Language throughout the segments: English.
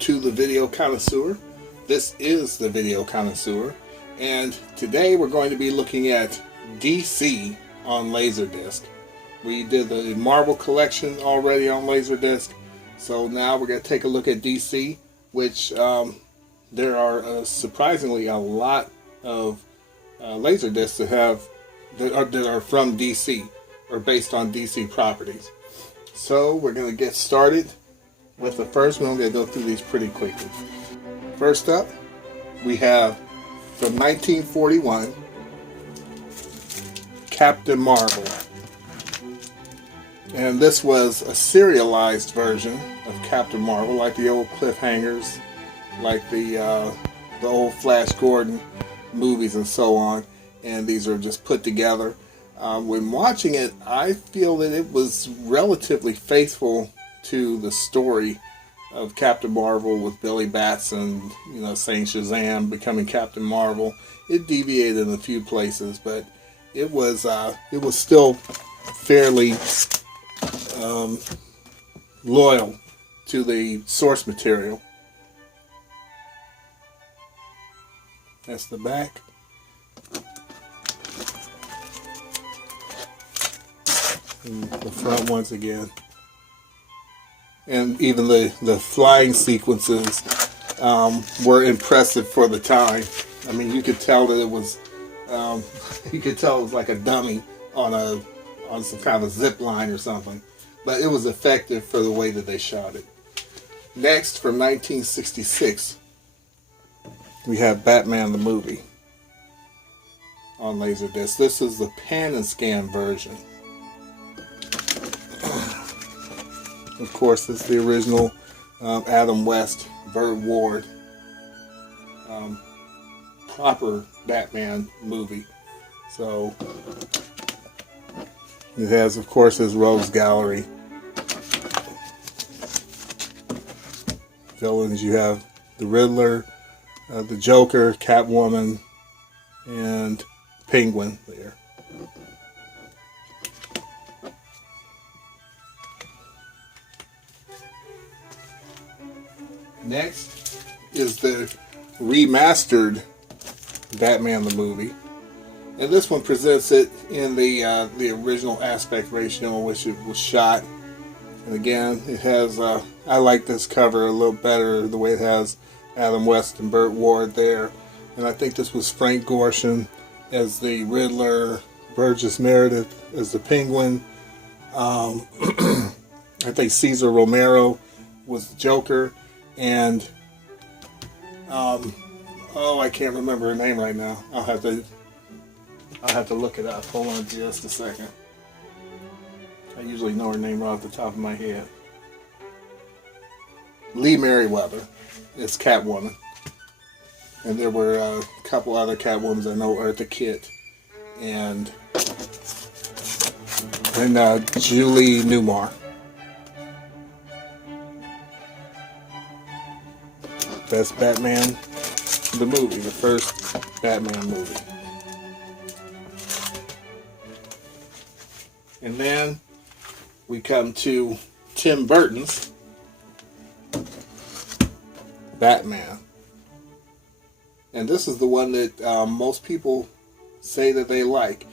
to the Video Connoisseur. This is the Video Connoisseur, and today we're going to be looking at DC on Laserdisc. We did the Marvel collection already on Laserdisc, so now we're going to take a look at DC, which there are surprisingly a lot of Laserdiscs that are from DC or based on DC properties. So we're going to get started with the first one. I'm going to go through these pretty quickly. First up, we have from 1941, Captain Marvel. And this was a serialized version of Captain Marvel, like the old cliffhangers, like the old Flash Gordon movies and so on. And these are just put together. When watching it, I feel that it was relatively faithful to the story of Captain Marvel with Billy Batson, saying Shazam, becoming Captain Marvel. It deviated in a few places, but it was still fairly loyal to the source material. That's the back. And the front once again. And even the flying sequences were impressive for the time. I mean, you could tell that it was like a dummy on some kind of zip line or something. But it was effective for the way that they shot it. Next, from 1966, we have Batman the movie on Laserdisc. This is the pan and scan version. Of course, it's the original Adam West, Burt Ward, proper Batman movie. So it has, of course, his Rogues Gallery. Villains, you have the Riddler, the Joker, Catwoman, and Penguin there. Next is the remastered Batman the movie, and this one presents it in the original aspect ratio in which it was shot. And again, it has I like this cover a little better, the way it has Adam West and Burt Ward there. And I think this was Frank Gorshin as the Riddler, Burgess Meredith as the Penguin. I think Cesar Romero was the Joker. And I can't remember her name right now. I'll have to look it up. Hold on just a second. I usually know her name right off the top of my head. Lee Merriweather is Catwoman, and there were a couple other Catwomans I know, Eartha Kitt and Julie Newmar. That's Batman the movie, the first Batman movie. And then we come to Tim Burton's Batman. And this is the one that most people say that they like.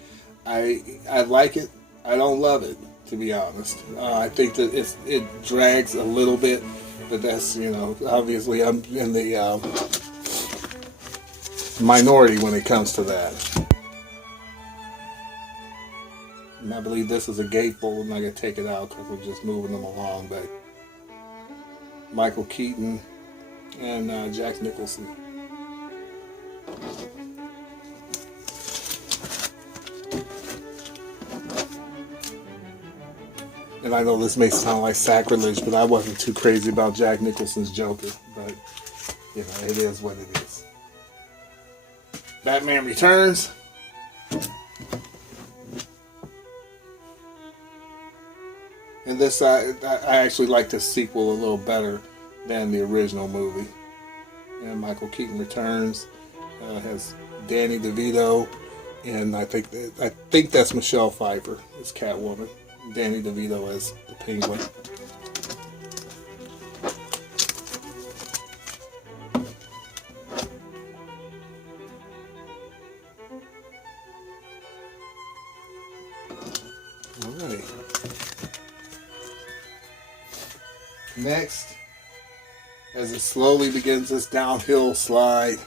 I like it. I don't love it, to be honest. I think that it drags a little bit. But that's, obviously I'm in the minority when it comes to that. And I believe this is a gatefold. I'm not going to take it out because we're just moving them along. But Michael Keaton and Jack Nicholson. And I know this may sound like sacrilege, but I wasn't too crazy about Jack Nicholson's Joker. But, it is what it is. Batman Returns. And this, I actually like the sequel a little better than the original movie. And Michael Keaton Returns has Danny DeVito, and I think that's Michelle Pfeiffer as Catwoman. Danny DeVito as the Penguin. Next, as it slowly begins this downhill slide,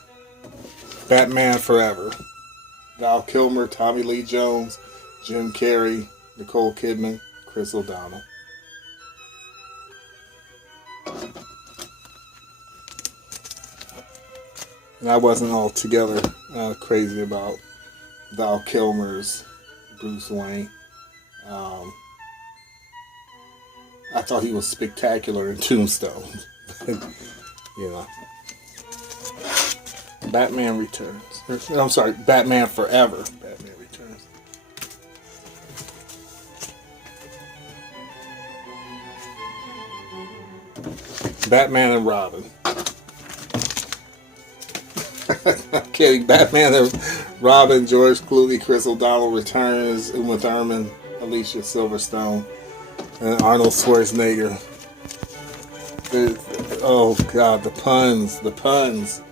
Batman Forever. Val Kilmer, Tommy Lee Jones, Jim Carrey, Nicole Kidman, Chris O'Donnell. And I wasn't altogether crazy about Val Kilmer's Bruce Wayne. I thought he was spectacular in Tombstone. You know. Batman Returns. I'm sorry, Batman Forever. Batman Returns. Batman and Robin. I'm kidding. Batman and Robin, George Clooney, Chris O'Donnell returns, Uma Thurman, Alicia Silverstone, and Arnold Schwarzenegger. Oh God, the puns.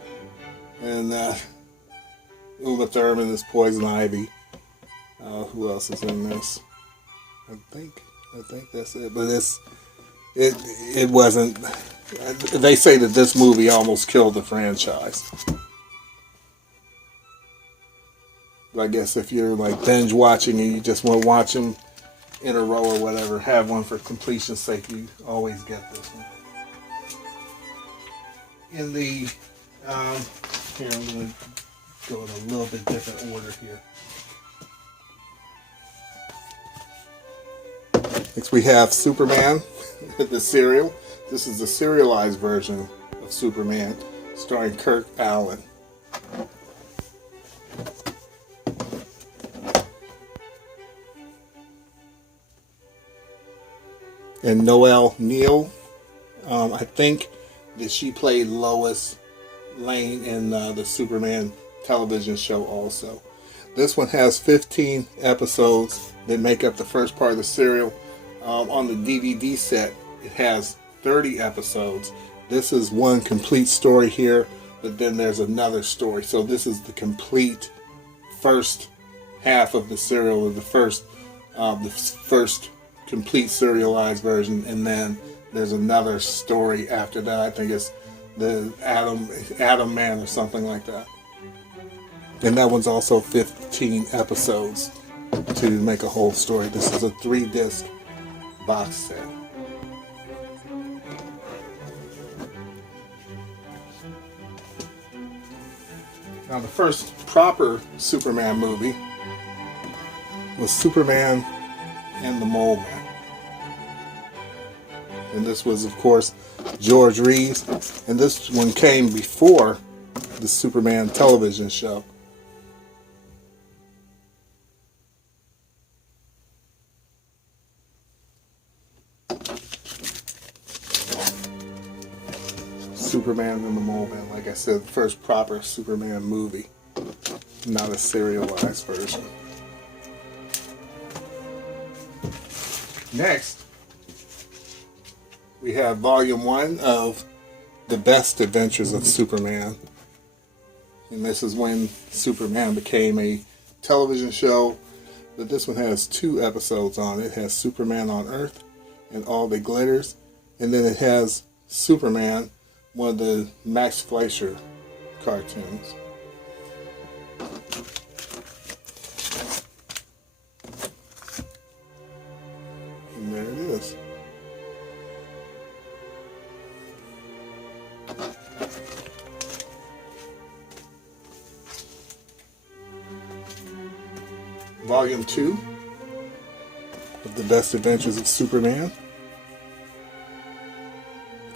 And Uma Thurman is Poison Ivy. Who else is in this? I think that's it. But it wasn't. They say that this movie almost killed the franchise. But I guess if you're like binge watching and you just want to watch them in a row or whatever, have one for completion's sake, you always get this one. In the here, I'm going to go in a little bit different order here. Next we have Superman, the serial. This is the serialized version of Superman, starring Kirk Allen. And Noelle Neal, I think that she played Lois Lane in the Superman television show also. This one has 15 episodes that make up the first part of the serial. On the DVD set, it has 30 episodes. This is one complete story here, but then there's another story. So this is the complete first half of the serial, or the first complete serialized version, and then there's another story after that. I think it's the Atom Man or something like that. And that one's also 15 episodes to make a whole story. This is a 3-disc box set. Now the first proper Superman movie was Superman and the Mole Man. And this was, of course, George Reeves. And this one came before the Superman television show. Superman and the Mole Man, like I said, the first proper Superman movie, not a serialized version. Next, we have Volume 1 of The Best Adventures of Superman. And this is when Superman became a television show. But this one has 2 episodes on it. It has Superman on Earth and All That Glitters. And then it has Superman, one of the Max Fleischer cartoons. And there it is. Volume 2 of The Best Adventures of Superman.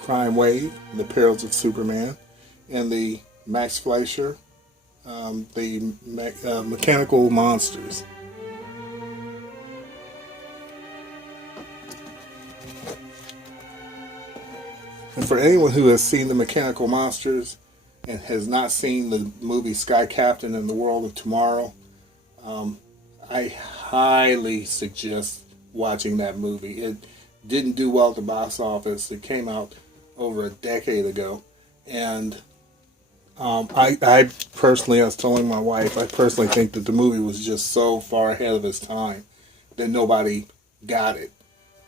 Crime Wave, The Perils of Superman, and the Max Fleischer, the Mechanical Monsters. And for anyone who has seen the Mechanical Monsters and has not seen the movie Sky Captain and the World of Tomorrow, I highly suggest watching that movie. It didn't do well at the box office. It came out over a decade ago, and I personally, I was telling my wife, I personally think that the movie was just so far ahead of its time that nobody got it.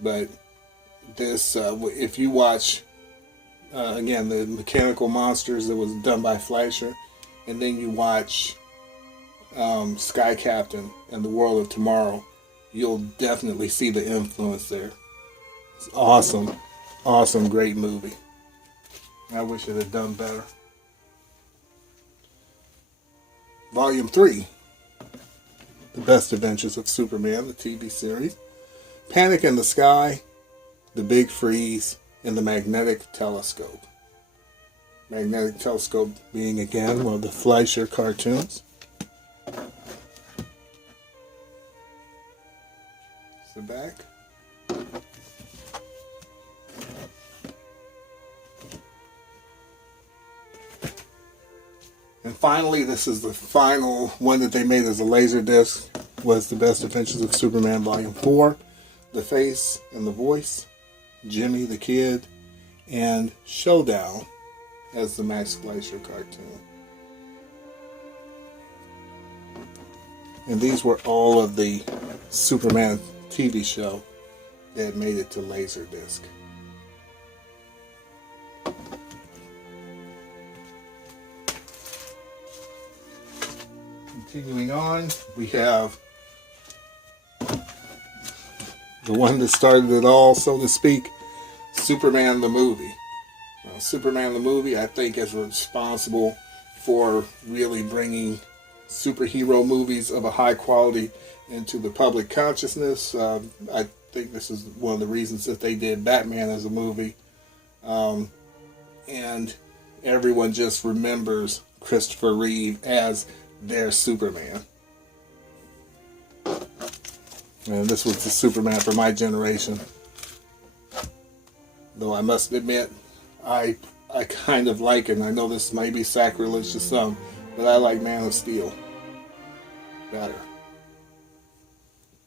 But this, if you watch, again, the Mechanical Monsters that was done by Fleischer, and then you watch Sky Captain and the World of Tomorrow, you'll definitely see the influence there. It's awesome, awesome, great movie. I wish it had done better. Volume 3, The Best Adventures of Superman, the TV series. Panic in the Sky, The Big Freeze, and The Magnetic Telescope. Magnetic Telescope being, again, one of the Fleischer cartoons. The back. And finally, this is the final one that they made as a Laserdisc, was The Best Adventures of Superman Volume 4, The Face and the Voice, Jimmy the Kid, and Showdown as the Max Fleischer cartoon. And these were all of the Superman TV show that made it to Laserdisc. Continuing on, we have the one that started it all, so to speak, Superman the movie. Now, Superman the movie, I think, is responsible for really bringing superhero movies of a high quality into the public consciousness. I think this is one of the reasons that they did Batman as a movie. And everyone just remembers Christopher Reeve as their Superman. And this was the Superman for my generation. Though I must admit, I kind of like it, and I know this might be sacrilege to some, but I like Man of Steel better.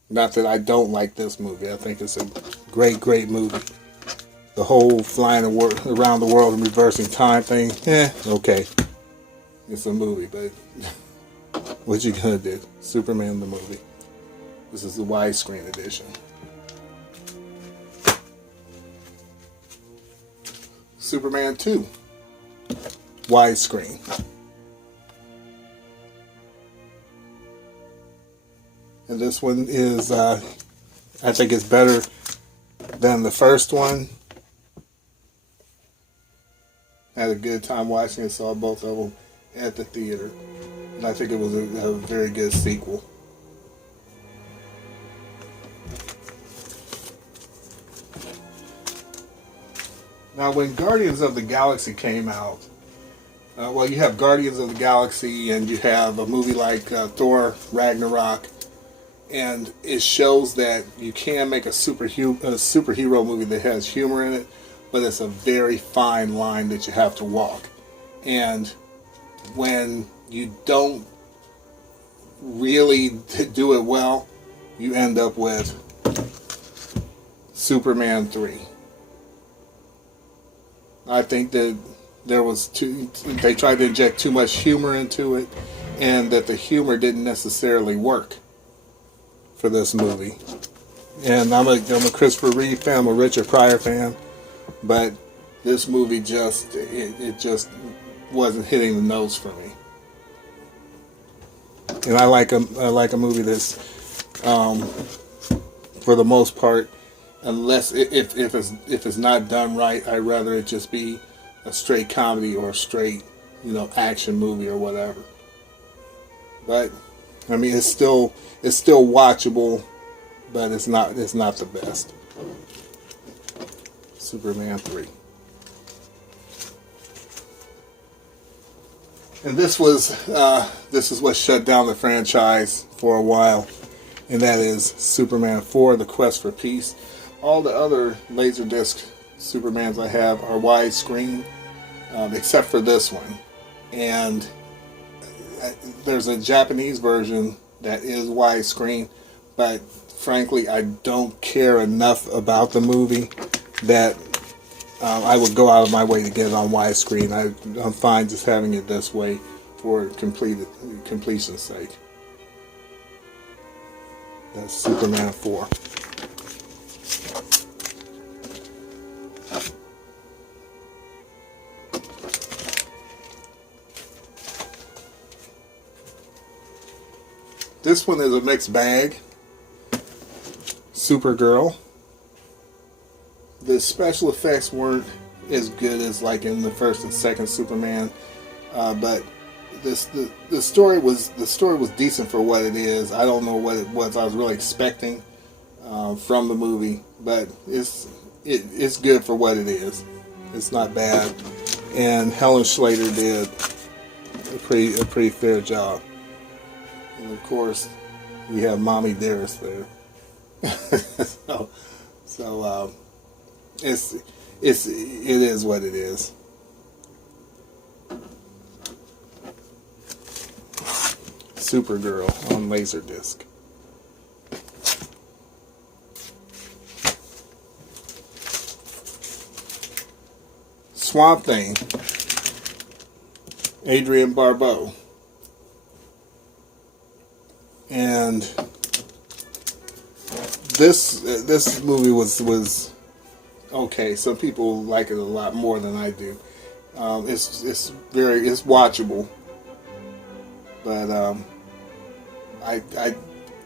Not that I don't like this movie. I think it's a great, great movie. The whole flying around the world and reversing time thing, okay. It's a movie, but what you gonna do? Superman the movie. This is the widescreen edition. Superman 2, widescreen. And this one is, I think it's better than the first one. Had a good time watching it, saw both of them at the theater. And I think it was a very good sequel. Now, when Guardians of the Galaxy came out, well, you have Guardians of the Galaxy and you have a movie like Thor Ragnarok, and it shows that you can make a superhero movie that has humor in it, but it's a very fine line that you have to walk. And when you don't really do it well, you end up with Superman 3. I think that they tried to inject too much humor into it, and that the humor didn't necessarily work for this movie. And I'm a Christopher Reeve fan, I'm a Richard Pryor fan, but this movie just wasn't hitting the notes for me. And I like a movie that's, for the most part, unless if it's not done right, I'd rather it just be a straight comedy or a straight, action movie or whatever. But I mean, it's still watchable, but it's not the best. Superman 3. And this is what shut down the franchise for a while, and that is Superman 4: The Quest for Peace. All the other Laserdisc Supermans I have are widescreen, except for this one. And there's a Japanese version that is widescreen, but frankly, I don't care enough about the movie that I would go out of my way to get it on widescreen. I'm fine just having it this way for completion's sake. That's Superman 4. This one is a mixed bag. Supergirl. The special effects weren't as good as like in the first and second Superman, but the story was decent for what it is. I don't know what it was I was really expecting from the movie, but it's good for what it is. It's not bad, and Helen Slater did a pretty fair job. And of course, we have Mommy Dearest there. so it is what it is. Supergirl on Laserdisc. Swamp Thing, Adrienne Barbeau. And this movie was okay. Some people like it a lot more than I do. It's watchable, but I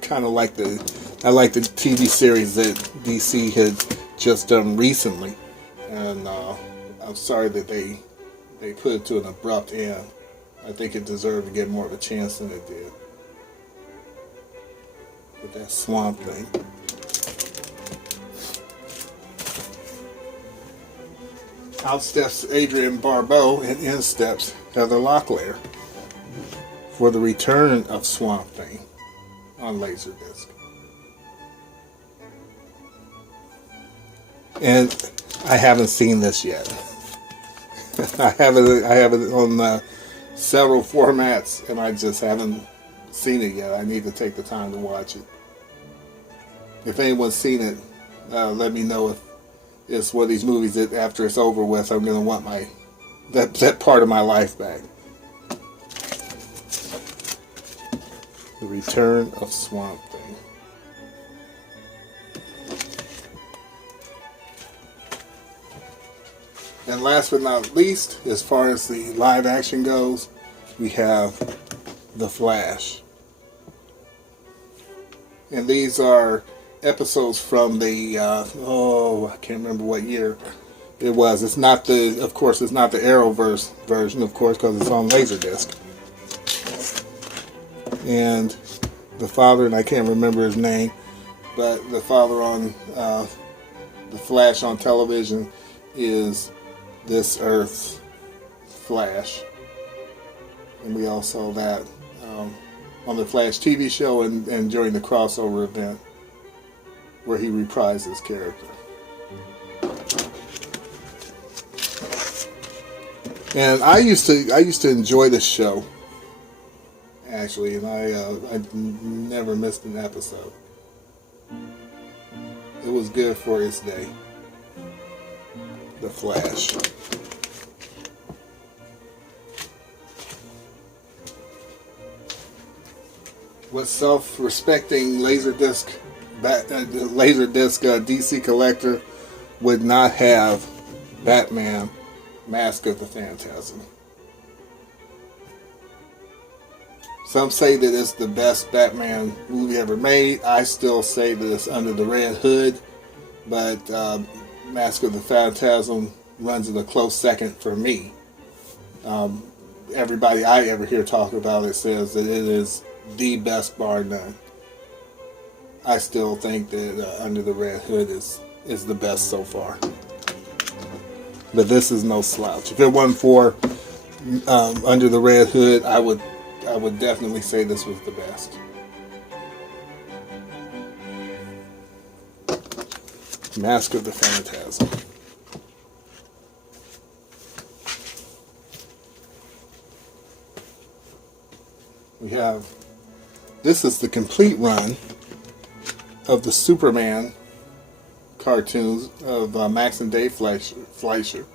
kind of like the TV series that DC had just done recently, and I'm sorry that they put it to an abrupt end. I think it deserved to get more of a chance than it did. With that Swamp Thing. Out steps Adrienne Barbeau and in steps Heather Locklear for the return of Swamp Thing on Laserdisc. And I haven't seen this yet. I have it on several formats, and I just haven't seen it yet. I need to take the time to watch it. If anyone's seen it, let me know if it's one of these movies that after it's over with, I'm going to want that part of my life back. The Return of Swamp Thing. And last but not least, as far as the live action goes, we have The Flash. And these are episodes from the I can't remember what year it was. It's not the Arrowverse version, of course, because it's on Laserdisc. And the father, and I can't remember his name, but the father on The Flash on television is this Earth's Flash, and we all saw that on the Flash TV show and during the crossover event where he reprised his character. And I used to enjoy this show, actually, and I never missed an episode. It was good for its day. The Flash. What self-respecting Laserdisc DC collector would not have Batman Mask of the Phantasm? Some say that it's the best Batman movie ever made. I still say that it's Under the Red Hood, but Mask of the Phantasm runs in a close second for me. Everybody I ever hear talk about it says that it is the best bar none. I still think that Under the Red Hood is the best so far. But this is no slouch. If it wasn't for Under the Red Hood, I would definitely say this was the best. Mask of the Phantasm. We have, this is the complete run of the Superman cartoons of Max and Dave Fleischer.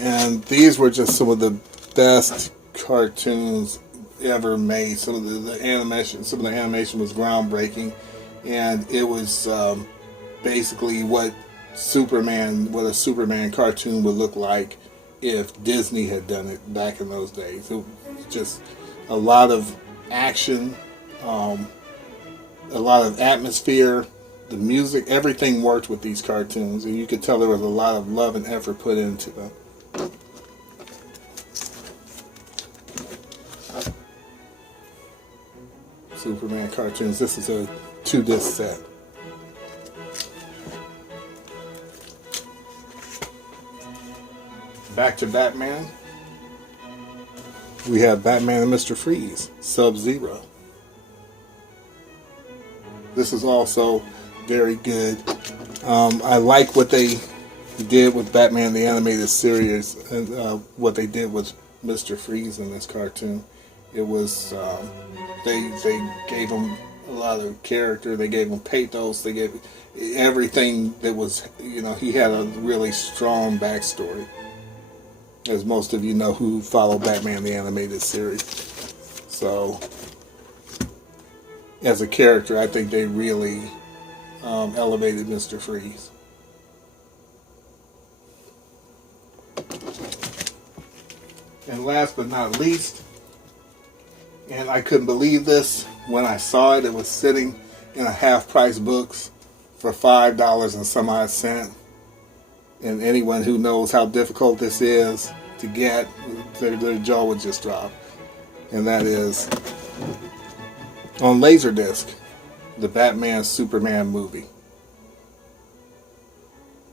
And these were just some of the best cartoons ever made. Some of the animation was groundbreaking, and it was basically what a Superman cartoon would look like if Disney had done it back in those days. It was just a lot of action, a lot of atmosphere. The music, everything worked with these cartoons, and you could tell there was a lot of love and effort put into them. Superman cartoons. This is a 2-disc set. Back to Batman. We have Batman and Mr. Freeze, Sub-Zero. This is also very good. I like what they did with Batman the Animated Series, and what they did with Mr. Freeze in this cartoon. It was they gave him a lot of character. They gave him pathos. They gave everything that was, you know, he had a really strong backstory, as most of you know who follow Batman the Animated Series. So, as a character, I think they really elevated Mr. Freeze. And last but not least, and I couldn't believe this when I saw it, it was sitting in a half-price books for $5 and some odd cent. And anyone who knows how difficult this is to get, their jaw would just drop. And that is on Laserdisc, the Batman Superman movie.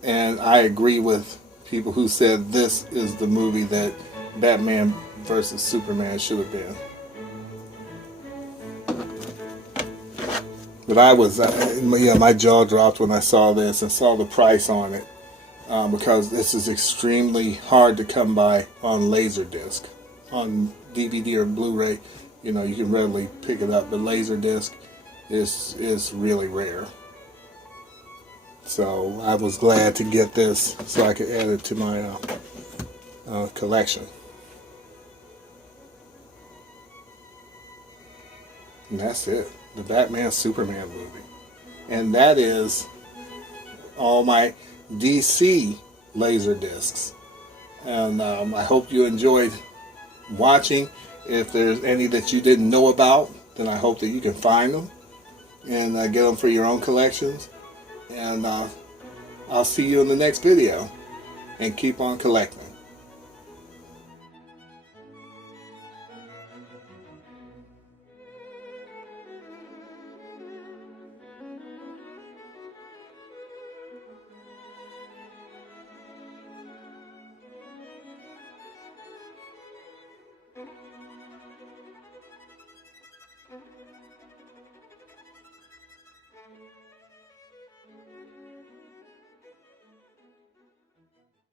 And I agree with people who said this is the movie that Batman versus Superman should have been. But I was, my jaw dropped when I saw this and saw the price on it, because this is extremely hard to come by on Laserdisc. On DVD or Blu-ray, you know, you can readily pick it up, but Laserdisc is really rare. So I was glad to get this so I could add it to my collection. And that's it. The Batman Superman movie. And that is all my DC Laserdiscs. And I hope you enjoyed watching. If there's any that you didn't know about, then I hope that you can find them and get them for your own collections. And I'll see you in the next video. And keep on collecting.